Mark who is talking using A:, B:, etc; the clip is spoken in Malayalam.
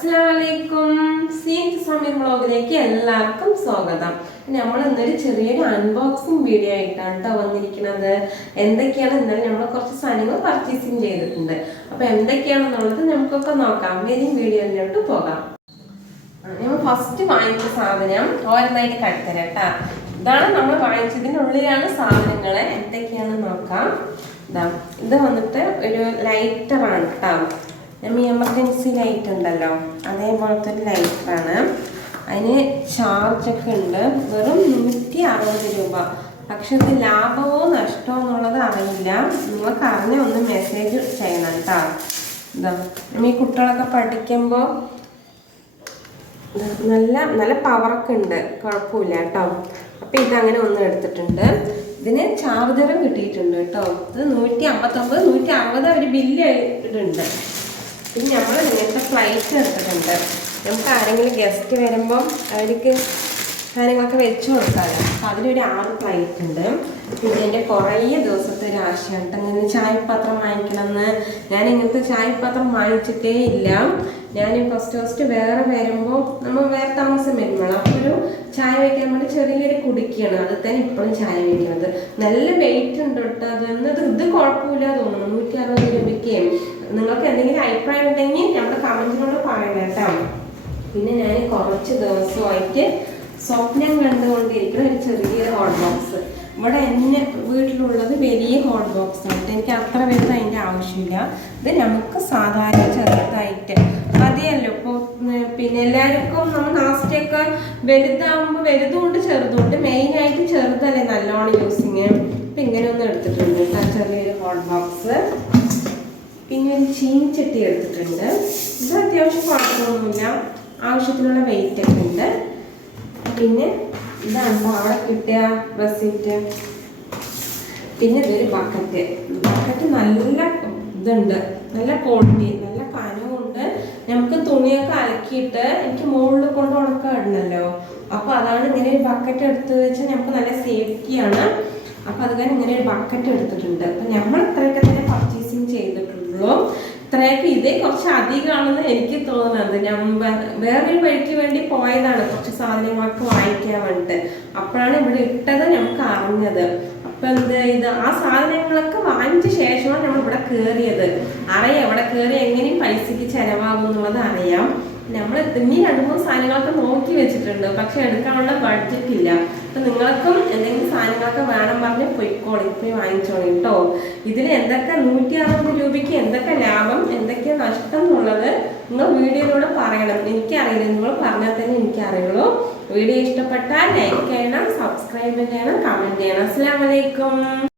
A: അസ്സലാമലൈക്കും. സീറ്റ് സമീർ വ്ളോഗിലേക്ക് എല്ലാവർക്കും സ്വാഗതം. നമ്മൾ ഇന്നൊരു ചെറിയൊരു അൺബോക്സിംഗ് വീഡിയോ ആയിട്ടാണ് കേട്ടോ വന്നിരിക്കുന്നത്. എന്തൊക്കെയാണ് ഇന്നലെ നമ്മൾ കുറച്ച് സാധനങ്ങൾ പർച്ചേസിങ് ചെയ്തിട്ടുണ്ട്. അപ്പൊ എന്തൊക്കെയാണെന്നുള്ളത് നമുക്കൊക്കെ നോക്കാം. വരും വീഡിയോയിലോട്ട് പോകാം. നമ്മൾ ഫസ്റ്റ് വാങ്ങിച്ച സാധനം ഓരോന്നായിട്ട് കടത്തരാം കേട്ടാ ഇതാണ് നമ്മൾ വാങ്ങിച്ചതിനുള്ളിലാണ് സാധനങ്ങൾ എന്തൊക്കെയാണെന്ന് നോക്കാം. ഇത് വന്നിട്ട് ഒരു ലൈറ്റർ ആണ് കേട്ടോ നമ്മൾ എമർജൻസി ലൈറ്റ് ഉണ്ടല്ലോ അതേപോലത്തെ ഒരു ലൈറ്ററാണ് അതിന് ചാർജൊക്കെ ഉണ്ട്. വെറും നൂറ്റി അറുപത് രൂപ. പക്ഷെ ഇത് ലാഭമോ നഷ്ടമോ എന്നുള്ളത് അറിയില്ല. നിങ്ങൾക്ക് അറിഞ്ഞ ഒന്ന് മെസ്സേജ് ചെയ്യണം കേട്ടോ ഇതാ ഈ കുട്ടികളൊക്കെ പഠിക്കുമ്പോൾ നല്ല നല്ല പവറൊക്കെ ഉണ്ട്. കുഴപ്പമില്ല കേട്ടോ അപ്പം ഇതങ്ങനെ ഒന്ന് എടുത്തിട്ടുണ്ട്. ഇതിന് ചാർജറും കിട്ടിയിട്ടുണ്ട് കേട്ടോ ഇത് നൂറ്റി അമ്പത്തൊമ്പത് നൂറ്റി അറുപത് ഒരു ബില്ല് ഇട്ടിട്ടുണ്ട് പിന്നെ നമ്മൾ ഇങ്ങനത്തെ ഫ്ലൈറ്റ് എടുത്തിട്ടുണ്ട് നമുക്ക് ആരെങ്കിലും ഗസ്റ്റ് വരുമ്പം അവർക്ക് കാര്യങ്ങളൊക്കെ വെച്ച് കൊടുക്കാമല്ലോ അപ്പം അതിലൊരു ആറ് ഫ്ലൈറ്റ് ഉണ്ട്. പിന്നെ എന്റെ കുറേ ദിവസത്തെ ഒരു ആശയമുണ്ട് അങ്ങനെ ചായപാത്രം വാങ്ങിക്കണമെന്ന് ഞാൻ ഇങ്ങനത്തെ ചായപാത്രം വാങ്ങിച്ചിട്ടേ ഇല്ല. ഞാൻ ഫസ്റ്റ് ഫസ്റ്റ് വേറെ വരുമ്പോൾ നമ്മൾ വേറെ താമസം വരുമ്പോൾ അപ്പോൾ ചായ വയ്ക്കാൻ വേണ്ടി ചെറിയൊരു കുടിക്കുകയാണ് അത് തന്നെ ഇപ്പോഴും ചായ വയ്ക്കുന്നത് നല്ല വെയിറ്റ് ഉണ്ട് കേട്ടോ. അത് ഇത് കുഴപ്പമില്ല തോന്നുന്നു. നൂറ്റി അറുപത് രൂപയ്ക്ക്. നിങ്ങൾക്ക് എന്തെങ്കിലും അഭിപ്രായം ഉണ്ടെങ്കിൽ നമ്മുടെ കമന്റിനോട് പറയണം കേട്ടോ. പിന്നെ ഞാൻ കുറച്ച് ദിവസമായിട്ട് സ്വപ്നം കണ്ടുകൊണ്ടിരിക്കുന്ന ഒരു ചെറിയ ഹോട്ട് ബോക്സ് ഇവിടെ എന്നെ വീട്ടിലുള്ളത് വലിയ ഹോട്ട് ബോക്സ് ആണ്. എനിക്ക് അത്ര വലുത് അതിന്റെ ആവശ്യമില്ല. ഇത് നമുക്ക് സാധാരണ ചെറുതായിട്ട് മതിയല്ലോ. ഇപ്പോൾ പിന്നെ എല്ലാവർക്കും നമ്മൾ നാസ്റ്റൊക്കെ വലുതാകുമ്പോൾ വലുതുകൊണ്ട് ചെറുതുകൊണ്ട് മെയിനായിട്ട് ചെറുതല്ലേ നല്ലോണം യൂസിങ് അപ്പം ഇങ്ങനെ ഒന്ന് എടുത്തിട്ടുണ്ട് ചെറിയൊരു ഹോട്ട് ബോക്സ് പിന്നെ ഒരു ചീനിച്ചട്ടി എടുത്തിട്ടുണ്ട്. ഇത് അത്യാവശ്യം കുഴപ്പമൊന്നുമില്ല. ആവശ്യത്തിനുള്ള വെയിറ്റ് ഒക്കെ ഉണ്ട്. പിന്നെ ഇതാണ് അവിടെ കിട്ടിയ റെസിപ്റ്റ് പിന്നെ ഇതൊരു ബക്കറ്റ് ബക്കറ്റ് നല്ല ഇതുണ്ട്. നല്ല ക്വാളിറ്റി നല്ല കനവുണ്ട്. നമുക്ക് തുണിയൊക്കെ അലക്കിയിട്ട് എനിക്ക് മുകളിൽ കൊണ്ട് ഉണക്കാടുന്നല്ലോ അപ്പോൾ അതാണ് ഇങ്ങനെ ഒരു ബക്കറ്റ് എടുത്ത് വെച്ചാൽ നമുക്ക് നല്ല സേഫ്റ്റിയാണ് അപ്പോൾ അത് കാരണം ഇങ്ങനെ ഒരു ബക്കറ്റ് എടുത്തിട്ടുണ്ട്. അപ്പം നമ്മൾ ഇത്രയൊക്കെ തന്നെ പർച്ചേസിങ് ചെയ്തിട്ടുള്ളൂ. ഇത്രയൊക്കെ ഇതേ കുറച്ച് അധികമാണെന്ന് എനിക്ക് തോന്നുന്നത്. ഞാൻ വേറൊരു വഴിക്ക് വേണ്ടി പോയതാണ്. കുറച്ച് സാധനങ്ങളൊക്കെ വാങ്ങിക്കാൻ വേണ്ടിട്ട് അപ്പോഴാണ് ഇവിടെ ഇട്ടത് നമുക്ക് അറിഞ്ഞത്. അപ്പൊ എന്ത് ഇത് ആ സാധനങ്ങളൊക്കെ വാങ്ങിച്ച ശേഷമാണ് നമ്മൾ ഇവിടെ കയറിയത് അറിയാം ഇവിടെ കയറി എങ്ങനെയും പൈസക്ക് ചെലവാകും എന്നുള്ളത് അറിയാം. നമ്മൾ ഇനി രണ്ട് മൂന്ന് സാധനങ്ങളൊക്കെ നോക്കി വെച്ചിട്ടുണ്ട്. പക്ഷെ എടുക്കാനുള്ള ബഡ്ജറ്റ് ഇല്ല. അപ്പൊ നിങ്ങൾക്കും എന്തെങ്കിലും സാധനങ്ങളൊക്കെ വേണം പറഞ്ഞ് പൊയ്ക്കോളി പോയി വാങ്ങിച്ചോളി കേട്ടോ ഇതിന് എന്തൊക്കെ നൂറ്റി അറുപത് രൂപയ്ക്ക് എന്തൊക്കെ നഷ്ടം എന്നുള്ളത് നിങ്ങൾ വീഡിയോയിലൂടെ പറയണം. എനിക്കറിയില്ല. നിങ്ങൾ പറഞ്ഞാൽ തന്നെ എനിക്കറിയുള്ളൂ. വീഡിയോ ഇഷ്ടപ്പെട്ടാൽ ലൈക്ക് ചെയ്യണം സബ്സ്ക്രൈബ് ചെയ്യണം കമന്റ് ചെയ്യണം. അസ്സാം വലൈക്കും